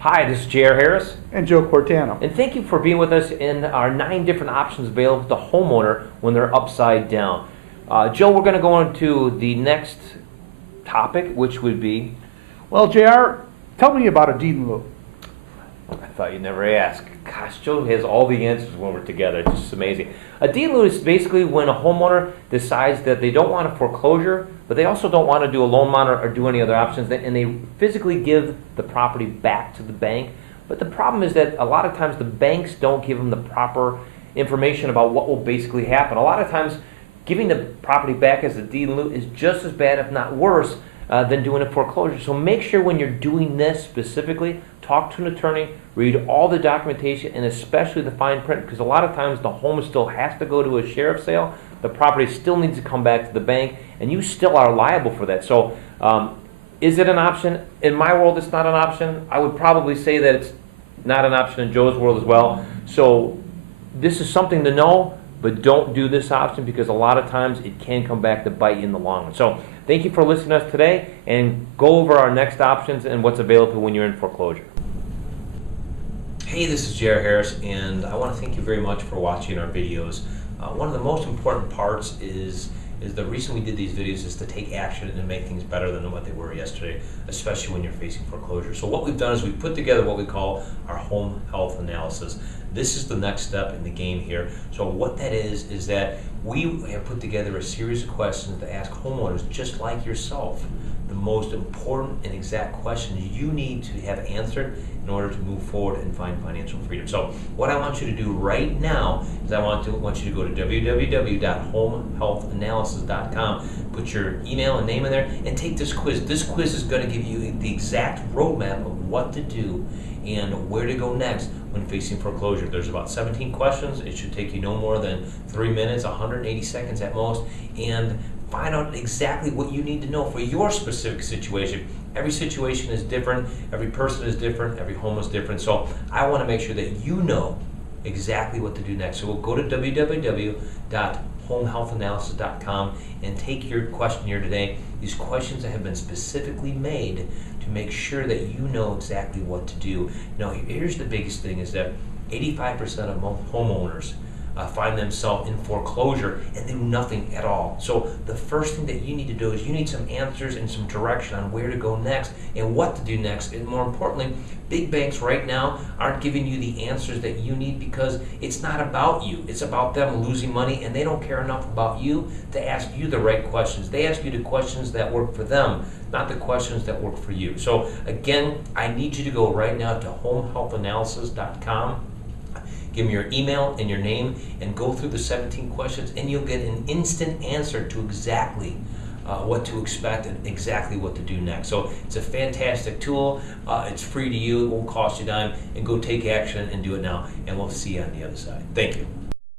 Hi, this is J.R. Harris. And Joe Cortano. And thank you for being with us in our 9 different options available to the homeowner when they're upside down. Joe, we're going to go on to the next topic, which would be... Well, JR, tell me about a deed-in-lieu. I thought you'd never ask. Gosh, Joe has all the answers when we're together. It's just amazing. A deed-in-lieu is basically when a homeowner decides that they don't want a foreclosure, but they also don't want to do a loan monitor or do any other options, and they physically give the property back to the bank. But the problem is that a lot of times the banks don't give them the proper information about what will basically happen. A lot of times giving the property back as a deed-in-lieu is just as bad, if not worse, than doing a foreclosure. So make sure when you're doing this specifically, talk to an attorney, read all the documentation, and especially the fine print, because a lot of times the home still has to go to a sheriff's sale, the property still needs to come back to the bank, and you still are liable for that. So is it an option? In my world, it's not an option. I would probably say that it's not an option in Joe's world as well. So this is something to know, but don't do this option because a lot of times it can come back to bite you in the long run. So thank you for listening to us today, and go over our next options and what's available when you're in foreclosure. Hey, this is J.R. Harris, and I want to thank you very much for watching our videos. One of the most important parts is the reason we did these videos is to take action and make things better than what they were yesterday, especially when you're facing foreclosure. So what we've done is we've put together what we call our home health analysis. This is the next step in the game here. So what that is that we have put together a series of questions to ask homeowners just like yourself the most important and exact questions you need to have answered in order to move forward and find financial freedom. So what I want you to do right now is I want you to go to www.homehealthanalysis.com, put your email and name in there, and take this quiz. This quiz is going to give you the exact roadmap of what to do and where to go next when facing foreclosure. There's about 17 questions. It should take you no more than 3 minutes, 180 seconds at most, and find out exactly what you need to know for your specific situation. Every situation is different, every person is different, every home is different, so I want to make sure that you know exactly what to do next. So we'll go to www.homehealthanalysis.com and take your questionnaire today. These questions that have been specifically made to make sure that you know exactly what to do. Now, here's the biggest thing is that 85% of homeowners find themselves in foreclosure and do nothing at all. So the first thing that you need to do is you need some answers and some direction on where to go next and what to do next. And more importantly, big banks right now aren't giving you the answers that you need because it's not about you. It's about them losing money, and they don't care enough about you to ask you the right questions. They ask you the questions that work for them, not the questions that work for you. So again, I need you to go right now to homehealthanalysis.com. Give me your email and your name and go through the 17 questions, and you'll get an instant answer to exactly what to expect and exactly what to do next. So it's a fantastic tool. It's free to you. It won't cost you a dime. And go take action and do it now. And we'll see you on the other side. Thank you.